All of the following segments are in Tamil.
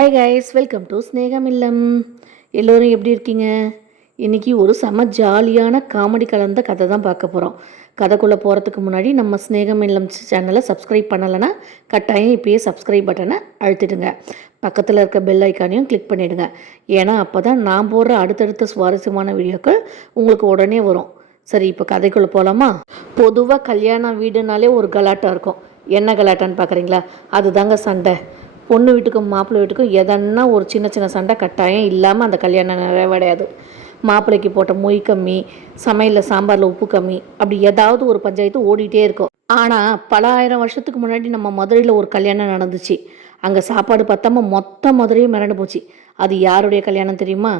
ஹாய் கைஸ், வெல்கம் டு ஸ்னேகம் இல்லம். எல்லோரும் எப்படி இருக்கீங்க? இன்றைக்கி ஒரு செம ஜாலியான காமெடி கலந்த கதை தான் பார்க்க போகிறோம். கதைக்குள்ளே போகிறதுக்கு முன்னாடி நம்ம ஸ்னேகம் இல்லம் சேனலை சப்ஸ்கிரைப் பண்ணலைன்னா கட்டாயம் இப்போயே சப்ஸ்கிரைப் பட்டனை அழுத்திடுங்க. பக்கத்தில் இருக்க பெல் ஐக்கானையும் கிளிக் பண்ணிவிடுங்க. ஏன்னா அப்போ தான் நான் போடுற அடுத்தடுத்த சுவாரஸ்யமான வீடியோக்கள் உங்களுக்கு உடனே வரும். சரி, இப்போ கதைக்குள்ளே போகலாமா? பொதுவாக கல்யாண வீடுனாலே ஒரு கலாட்டா இருக்கும். என்ன கலாட்டான்னு பார்க்குறீங்களா? அதுதாங்க சண்டை. பொண்ணு வீட்டுக்கும் மாப்பிள்ளை வீட்டுக்கும் எதன்னா ஒரு சின்ன சின்ன சண்டை கட்டாயம் இல்லாமல் அந்த கல்யாணம் நிறைவடையாது. மாப்பிள்ளைக்கு போட்ட மொய் கம்மி, சமையலில் சாம்பாரில் உப்பு கம்மி, அப்படி ஏதாவது ஒரு பஞ்சாயத்து ஓடிட்டே இருக்கும். ஆனால் பல ஆயிரம் வருஷத்துக்கு முன்னாடி நம்ம மதுரையில் ஒரு கல்யாணம் நடந்துச்சு. அங்கே சாப்பாடு பத்தாமல் மொத்த மதுரையும் மிரண்டு போச்சு. அது யாருடைய கல்யாணம் தெரியுமா?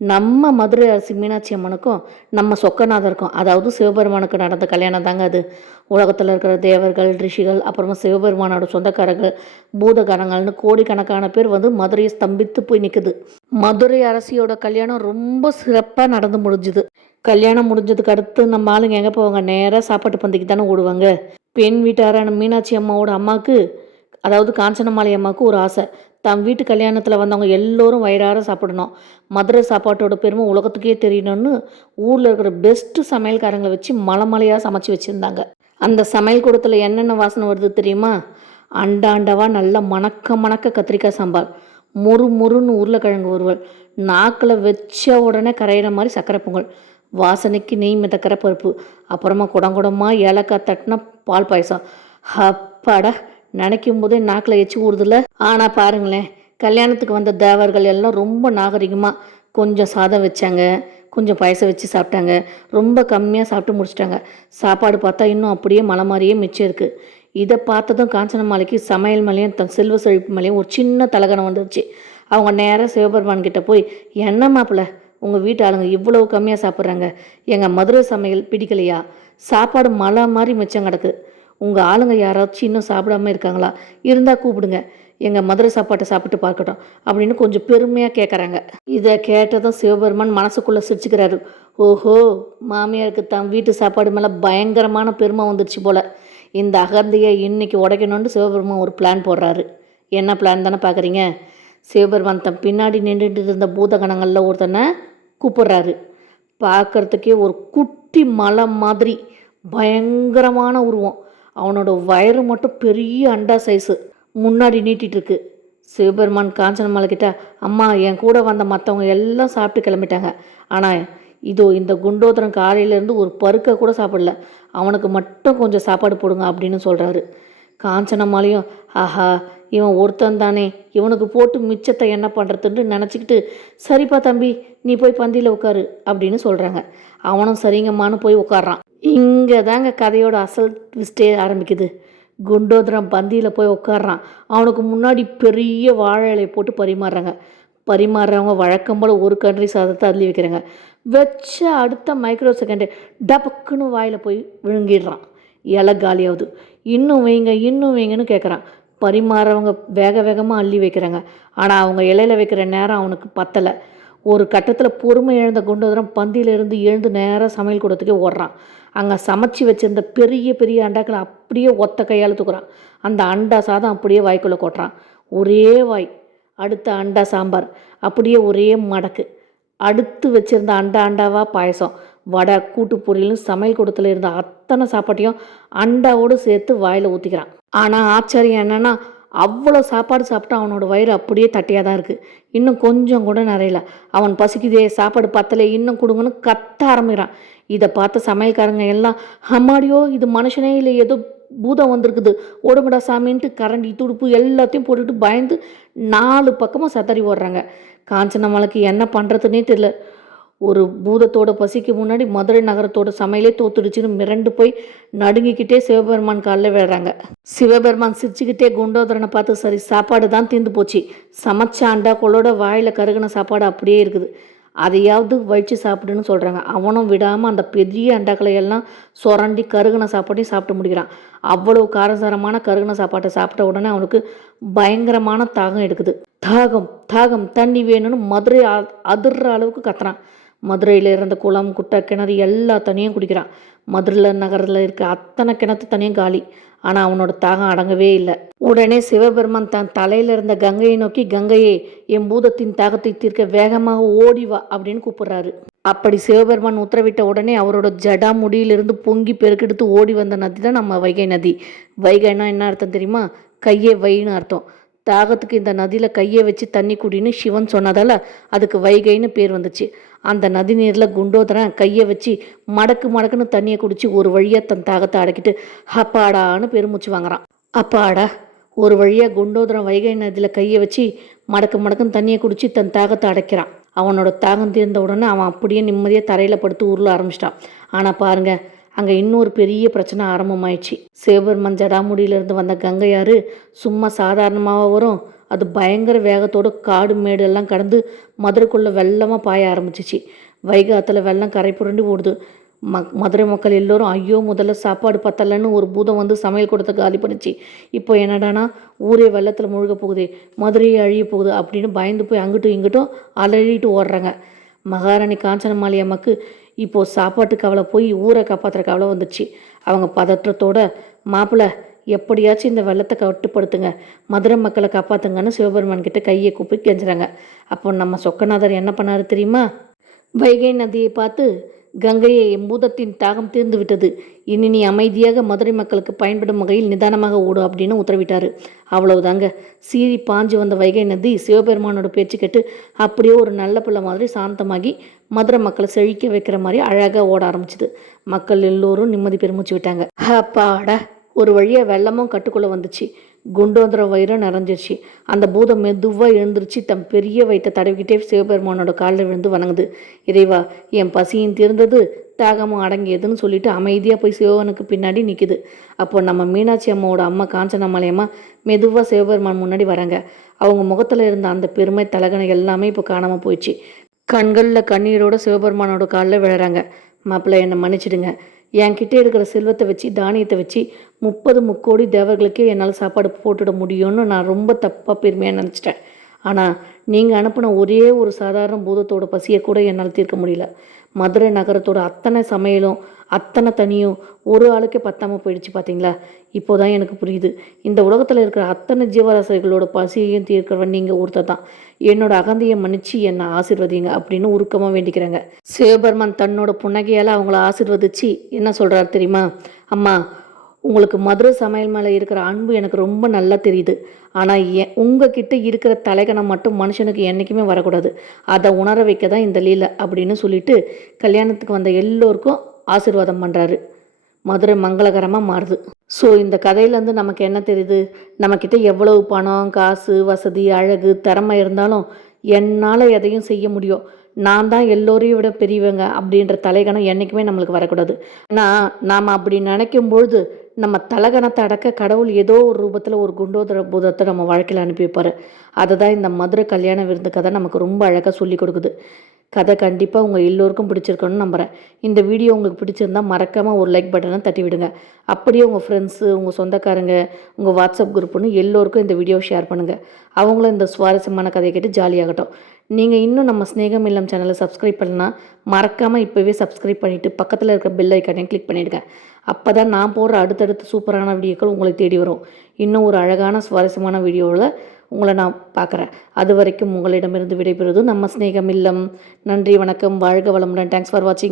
நம்ம மதுரை அரசி மீனாட்சி அம்மனுக்கும் நம்ம சொக்கநாதருக்கும், அதாவது சிவபெருமானுக்கு நடந்த கல்யாணம் தாங்க அது. உலகத்தில் இருக்கிற தேவர்கள், ரிஷிகள், அப்புறமா சிவபெருமானோட சொந்தக்காரர்கள், பூதகணங்கள்னு கோடிக்கணக்கான பேர் வந்து மதுரையை ஸ்தம்பித்து போய் நிற்குது. மதுரை அரசியோட கல்யாணம் ரொம்ப சிறப்பாக நடந்து முடிஞ்சுது. கல்யாணம் முடிஞ்சதுக்கு அடுத்து நம்ம ஆளுங்க எங்கே போவாங்க? நேராக சாப்பாட்டு பந்திக்கு தானே ஓடுவாங்க. பெண் வீட்டாரான மீனாட்சி அம்மாவோட அம்மாவுக்கு, அதாவது காஞ்சனமாலை அம்மாவுக்கு ஒரு ஆசை. தம் வீட்டு கல்யாணத்தில் வந்தவங்க எல்லோரும் வயிறார சாப்பிடணும், மதுரை சாப்பாட்டோட பெருமை உலகத்துக்கே தெரியணும்னு ஊரில் இருக்கிற பெஸ்ட்டு சமையல்காரங்களை வச்சு மலையாக சமைச்சு வச்சுருந்தாங்க. அந்த சமையல் கூடத்தில் என்னென்ன வாசனை வருது தெரியுமா? அண்டாண்டவா நல்லா மணக்க கத்திரிக்காய் சாம்பார், முறுன்னு உருளைக்கிழங்கு வறுவல், நாக்கில் வச்ச உடனே கரையிற மாதிரி சக்கரை பொங்கல், வாசனைக்கு நெய் மிதக்கிற பருப்பு, அப்புறமா குடங்குடமாக ஏலக்காய் தட்டின பால் பாயசம். அப்பாடா, நினைக்கும் போதே நாக்கில் எச்சி ஊறுதில்ல. ஆனால் பாருங்களேன், கல்யாணத்துக்கு வந்த தேவர்கள் எல்லாம் ரொம்ப நாகரிகமாக கொஞ்சம் சாதம் வச்சாங்க, கொஞ்சம் பாயசம் வச்சு சாப்பிட்டாங்க, ரொம்ப கம்மியாக சாப்பிட்டு முடிச்சிட்டாங்க. சாப்பாடு பார்த்தா இன்னும் அப்படியே மலை மாதிரியே மிச்சம் இருக்குது. இதை பார்த்ததும் காஞ்சனமாலைக்கு சமையல் மேலேயும் தன் செல்வ செழிப்பு மேலேயும் ஒரு சின்ன தலகணம் வந்துருச்சு. அவங்க நேராக சிவபெருமான் கிட்ட போய், என்ன மாப்பிள்ள, உங்கள் வீட்டு ஆளுங்க இவ்வளவு கம்மியாக சாப்பிட்றாங்க, எங்கள் மதுரை சமையல் பிடிக்கலையா? சாப்பாடு மலை மாதிரி மிச்சம் கிடக்கு. உங்கள் ஆளுங்க யாராச்சும் இன்னும் சாப்பிடாம இருக்காங்களா? இருந்தால் கூப்பிடுங்க, எங்கள் மதுரை சாப்பாட்டை சாப்பிட்டு பார்க்கட்டும் அப்படின்னு கொஞ்சம் பெருமையாக கேட்குறாங்க. இதை கேட்டதும் சிவபெருமான் மனசுக்குள்ளே சிரிச்சுக்கிறாரு. ஓஹோ, மாமியாருக்கு தன் வீட்டு சாப்பாடு மேலே பயங்கரமான பெருமை வந்துடுச்சு போல். இந்த அகந்தையை இன்னைக்கு உடைக்கணும்னு சிவபெருமான் ஒரு பிளான் போடுறாரு. என்ன பிளான் தானே பார்க்குறீங்க? சிவபெருமான் தன் பின்னாடி நின்றுட்டு இருந்த பூதகணங்களில் ஒருத்தனை கூப்பிட்றாரு. பார்க்குறதுக்கே ஒரு குட்டி மலை மாதிரி பயங்கரமான உருவம். அவனோட வயிறு மட்டும் பெரிய அண்டா சைஸு முன்னாடி நீட்டிகிட்டு இருக்கு. சிவபெருமான் காஞ்சனமாலை கிட்ட, அம்மா, என் கூட வந்த மற்றவங்க எல்லாம் சாப்பிட்டு கிளம்பிட்டாங்க, ஆனால் இதோ இந்த குண்டோதரன் காலையிலேருந்து ஒரு பருக்க கூட சாப்பிடல, அவனுக்கு மட்டும் கொஞ்சம் சாப்பாடு போடுங்க அப்படின்னு சொல்கிறாரு. காஞ்சனமாலையும், ஆஹா, இவன் ஒருத்தன் தானே, இவனுக்கு போட்டு மிச்சத்தை என்ன பண்ணுறதுன்னு நினச்சிக்கிட்டு, சரிப்பா தம்பி, நீ போய் பந்தியில் உட்காரு அப்படின்னு சொல்கிறாங்க. அவனும் சரிங்கம்மான்னு போய் உட்காடுறான். இங்கே தாங்க கதையோட அசல் ட்விஸ்டே ஆரம்பிக்குது. குண்டோதரன் பந்தியில் போய் உட்காடுறான். அவனுக்கு முன்னாடி பெரிய வாழை இலையை போட்டு பரிமாறுறவங்க வழக்கம் போல் ஒரு கன்றி சாதத்தை அள்ளி வைக்கிறாங்க. வச்ச அடுத்த மைக்ரோ செகண்டு டபக்குன்னு வாயில் போய் விழுங்கிடுறான். இலை காலியாகுது. இன்னும் வைங்கன்னு கேட்குறான். பரிமாறவங்க வேகமாக அள்ளி வைக்கிறாங்க. ஆனால் அவங்க இலையில வைக்கிற நேரம் அவனுக்கு பத்தலை. ஒரு கட்டத்தில் பொறுமை இழந்த குண்டோதரன் பந்தியிலிருந்து எழுந்து நேராக சமையல் கூடத்துக்கே ஓடுறான். அங்கே சமைச்சி வச்சிருந்த பெரிய அண்டாக்களை அப்படியே ஒத்த கையால் தூக்குறான். அந்த அண்டா சாதம் அப்படியே வாய்க்குள்ளே கொட்டுறான். ஒரே வாய். அடுத்த அண்டா சாம்பார், அப்படியே ஒரே மடக்கு. அடுத்து வச்சுருந்த அண்டாவாக பாயசம், வடை, கூட்டு பொரியலும் சமையல் கூடத்தில் இருந்த அத்தனை சாப்பாட்டையும் அண்டாவோடு சேர்த்து வாயில் ஊற்றிக்கிறான். ஆனால் ஆச்சரியம் என்னென்னா, அவ்வளோ சாப்பாடு சாப்பிட்டு அவனோட வயிறு அப்படியே தட்டையாக தான் இருக்குது. இன்னும் கொஞ்சம் கூட நிறையல. அவன் பசிக்குதே, சாப்பாடு பத்தலை, இன்னும் கொடுங்கன்னு கத்த ஆரம்பிக்கிறான். இதை பார்த்த சமையல்காரங்க எல்லாம், அம்மாடியோ, இது மனுஷனே இல்லை, ஏதோ பூதம் வந்திருக்குது, ஓடுமடா சாமின்ட்டு கரண்டி துடுப்பு எல்லாத்தையும் போட்டுட்டு பயந்து 4 பக்கமும் சத்தறி ஓடுறாங்க. காஞ்சனமாலைக்கு என்ன பண்ணுறதுன்னே தெரியல. ஒரு பூதத்தோட பசிக்கு முன்னாடி மதுரை நகரத்தோட சமையலே தோத்துடுச்சுன்னு மிரண்டு போய் நடுங்கிக்கிட்டே சிவபெருமான் காலில் விழுறாங்க. சிவபெருமான் சிரிச்சுக்கிட்டே குண்டோதரனை பார்த்து, சரி, சாப்பாடு தான் தீர்ந்து போச்சு, சமைச்ச அண்டாக்களோட வாயில் கருகின சாப்பாடு அப்படியே இருக்குது, அதையாவது வழித்து சாப்பிடுன்னு சொல்கிறாங்க. அவனும் விடாமல் அந்த பெரிய அண்டாக்களை எல்லாம் சுரண்டி கருகின சாப்பாட்டையும் சாப்பிட்டு முடிக்கிறான். அவ்வளோ காரசாரமான கருகின சாப்பாட்டை சாப்பிட்ட உடனே அவனுக்கு பயங்கரமான தாகம் எடுக்குது. தாகம் தண்ணி வேணும்னு மதுரை அதிர்ற அளவுக்கு கத்துறான். மதுரையில் இருந்த குளம், குட்டை, கிணறு எல்லா தண்ணியும் குடிக்கிறான். மதுரை நகரில் இருக்க அத்தனை கிணத்து தண்ணியும் காலி. ஆனால் அவனோட தாகம் அடங்கவே இல்லை. உடனே சிவபெருமான் தன் தலையில் இருந்த கங்கையை நோக்கி, கங்கையே, என் பூதத்தின் தாகத்தை தீர்க்க வேகமாக ஓடி வா அப்படின்னு கூப்பிடுறாரு. அப்படி சிவபெருமான் உத்தரவிட்ட உடனே அவரோட ஜடா முடியிலிருந்து பொங்கி பெருக்கெடுத்து ஓடி வந்த நதி தான் நம்ம வைகை நதி. வைகைன்னா என்ன அர்த்தம் தெரியுமா? கையை வைன்னு அர்த்தம். தாகத்துக்கு இந்த நதியில் கையை வச்சு தண்ணி குடின்னு சிவன் சொன்னதால் அதுக்கு வைகைன்னு பேர் வந்துச்சு. அந்த நதி நீரில் குண்டோதரன் கையை வச்சு மடக்கு மடக்குன்னு தண்ணியை குடிச்சு ஒரு வழியாக தன் தாகத்தை அடக்கிட்டு அப்பாடான்னு பெருமூச்சு வாங்குறான். அப்பாடா, ஒரு வழியாக குண்டோதரன் வைகை நதியில் கையை வச்சு மடக்கு மடக்குன்னு தண்ணியை குடிச்சு தன் தாகத்தை அடைக்கிறான். அவனோட தாகம் தீர்ந்த உடனே அவன் அப்படியே நிம்மதியாக தரையில் படுத்து உருள ஆரம்பிச்சிட்டான். ஆனால் பாருங்க, அங்கே இன்னொரு பெரிய பிரச்சனை ஆரம்பமாயிடுச்சு. சிவபெருமான் ஜடாமுடியிலிருந்து வந்த கங்கையாறு சும்மா சாதாரணமாக வரும். அது பயங்கர வேகத்தோடு காடு மேடெல்லாம் கடந்து மதுரைக்குள்ளே வெள்ளமாக பாய ஆரம்பிச்சிச்சு. வைகை ஆற்றுல வெள்ளம் கரை புரண்டு ஓடுது. மதுரை மக்கள் எல்லோரும் ஐயோ முதல்ல சாப்பாடு பத்தலன்னு ஒரு பூதம் வந்து சமையல் கூடத்தை காலி பண்ணிச்சு. இப்போ என்னடானா ஊரே வெள்ளத்தில் முழுக போகுது, மதுரையே அழிய போகுது அப்படின்னு பயந்து போய் அங்கிட்டும் இங்கிட்டும் அலறிட்டு ஓடுறாங்க. மகாராணி காஞ்சனமாலை அம்மாக்கு இப்போது சாப்பாட்டு கவலை போய் ஊரை காப்பாற்றுற கவலை வந்துடுச்சு. அவங்க பதற்றத்தோட, மாப்பிள்ளை எப்படியாச்சும் இந்த வெள்ளத்தை கட்டுப்படுத்துங்க, மதுரை மக்களை காப்பாற்றுங்கன்னு சிவபெருமான் கிட்ட கையை கூப்பி கெஞ்சுறாங்க. அப்போ நம்ம சொக்கநாதர் என்ன பண்ணாரு தெரியுமா? வைகை நதியை பார்த்து, கங்கையை என் பூதத்தின் தாகம் தீர்ந்து விட்டது, இனி நீ அமைதியாக மதுரை மக்களுக்கு பயன்படும் வகையில் நிதானமாக ஓடு அப்படின்னு உத்தரவிட்டாரு. அவ்வளவுதாங்க. சீறி பாஞ்சு வந்த வைகை நதி சிவபெருமானோட பேச்சு கேட்டு அப்படியே ஒரு நல்ல பிள்ளை மாதிரி சாந்தமாகி மதுரை மக்களை செழிக்க வைக்கிற மாதிரி அழகாக ஓட ஆரம்பிச்சுது. மக்கள் எல்லோரும் நிம்மதி பெருமூச்சு விட்டாங்க. அப்பாடா, ஒரு வழியாக வெள்ளமும் கட்டுக்குள்ளே வந்துச்சு. குண்டோந்திர வயிறும் நிறைஞ்சிருச்சு. அந்த பூதம் மெதுவாக எழுந்திருச்சு தம் பெரிய வயிற்றை தடவிக்கிட்டே சிவபெருமானோட காலில் விழுந்து வணங்குது. இறைவா, என் பசியும் தீர்ந்தது, தாகமும் அடங்கியதுன்னு சொல்லிட்டு அமைதியாக போய் சிவனுக்கு பின்னாடி நிற்கிது. அப்போ நம்ம மீனாட்சி அம்மாவோட அம்மா காஞ்சனமாலை அம்மா மெதுவாக சிவபெருமான் முன்னாடி வராங்க. அவங்க முகத்தில் இருந்த அந்த பெருமை தலகனை எல்லாமே இப்போ காணாமல் போயிடுச்சு. கண்களில் கண்ணீரோட சிவபெருமானோட காலில் விழுறாங்க. மாப்பிள்ளை, என்னை மன்னிச்சிடுங்க. என்கிட்ட இருக்கிற செல்வத்தை வச்சு தானியத்தை வச்சு 30 முக்கோடி தேவர்களுக்கே என்னால் சாப்பாடு போட்டுட முடியும்னு நான் ரொம்ப தப்பாக பெருமையாக நினச்சிட்டேன். ஆனால் நீங்கள் அனுப்பின ஒரே ஒரு சாதாரண பூதத்தோட பசியை கூட என்னால் தீர்க்க முடியல. மதுரை நகரத்தோட அத்தனை சமையலும் அத்தனை தனியும் ஒரு ஆளுக்கே பத்தாமல் போயிடுச்சு. பார்த்தீங்களா? இப்போ தான் எனக்கு புரியுது, இந்த உலகத்தில் இருக்கிற அத்தனை ஜீவராசிகளோட பசியையும் தீர்க்கிறவன் நீங்கள் ஒருத்தர் தான். என்னோட அகந்தையை மன்னிச்சு என்னை ஆசீர்வதிங்க அப்படின்னு உருக்கமாக வேண்டிக்கிறாங்க. சிவபெருமான் தன்னோட புன்னகையால் அவங்கள ஆசீர்வதிச்சு என்ன சொல்கிறாரு தெரியுமா? அம்மா, உங்களுக்கு மதுரை சமையல் மேலே இருக்கிற அன்பு எனக்கு ரொம்ப நல்லா தெரியுது. ஆனால் உங்ககிட்ட இருக்கிற தலைகணம் மட்டும் மனுஷனுக்கு என்றைக்குமே வரக்கூடாது. அதை உணர வைக்க தான் இந்த லீலை அப்படின்னு சொல்லிட்டு கல்யாணத்துக்கு வந்த எல்லோருக்கும் ஆசீர்வாதம் பண்ணுறாரு. மதுரை மங்களகரமாக மாறுது. ஸோ இந்த கதையிலேருந்து நமக்கு என்ன தெரியுது? நம்மக்கிட்ட எவ்வளவு பணம், காசு, வசதி, அழகு, திறமை இருந்தாலும் என்னால் எதையும் செய்ய முடியும், நான் தான் எல்லோரையும் விட பெரியவங்க அப்படின்ற தலைகணம் என்றைக்குமே நம்மளுக்கு வரக்கூடாது. ஆனால் நாம் அப்படி நினைக்கும் பொழுது நம்ம தலைகணத்தை அடக்க கடவுள் ஏதோ ஒரு ரூபத்தில் ஒரு குண்டோதர பூதத்தை நம்ம வாழ்க்கையில் அனுப்பி வைப்பார். அதை தான் இந்த மதுரை கல்யாண விருந்து கதை நமக்கு ரொம்ப அழகாக சொல்லி கொடுக்குது. கதை கண்டிப்பாக உங்கள் எல்லோருக்கும் பிடிச்சிருக்கணும்னு நம்புகிறேன். இந்த வீடியோ உங்களுக்கு பிடிச்சிருந்தால் மறக்காமல் ஒரு லைக் பட்டனை தட்டி விடுங்க. அப்படியே உங்கள் ஃப்ரெண்ட்ஸு, உங்கள் சொந்தக்காரங்க, உங்கள் வாட்ஸ்அப் குரூப்புன்னு எல்லோருக்கும் இந்த வீடியோவை ஷேர் பண்ணுங்கள். அவங்களும் இந்த சுவாரஸ்யமான கதையை கேட்டு ஜாலியாகட்டும். நீங்கள் இன்னும் நம்ம ஸ்நேகம் இல்லம் சேனலை சப்ஸ்கிரைப் பண்ணலாம், மறக்காமல் இப்போவே சப்ஸ்கிரைப் பண்ணிவிட்டு பக்கத்தில் இருக்கிற பெல் ஐக்கானையும் கிளிக் பண்ணிவிடுங்க. அப்போ தான் நான் போடுற அடுத்தடுத்து சூப்பரான வீடியோக்கள் உங்களை தேடி வரும். இன்னும் ஒரு அழகான சுவாரஸ்யமான வீடியோவில் உங்களை நான் பார்க்குறேன். அது வரைக்கும் உங்களிடமிருந்து விடைபெறுவது நம்ம ஸ்நேகம் இல்லம். நன்றி, வணக்கம், வாழ்க வளமுடன். தேங்க்ஸ் ஃபார் வாட்சிங்.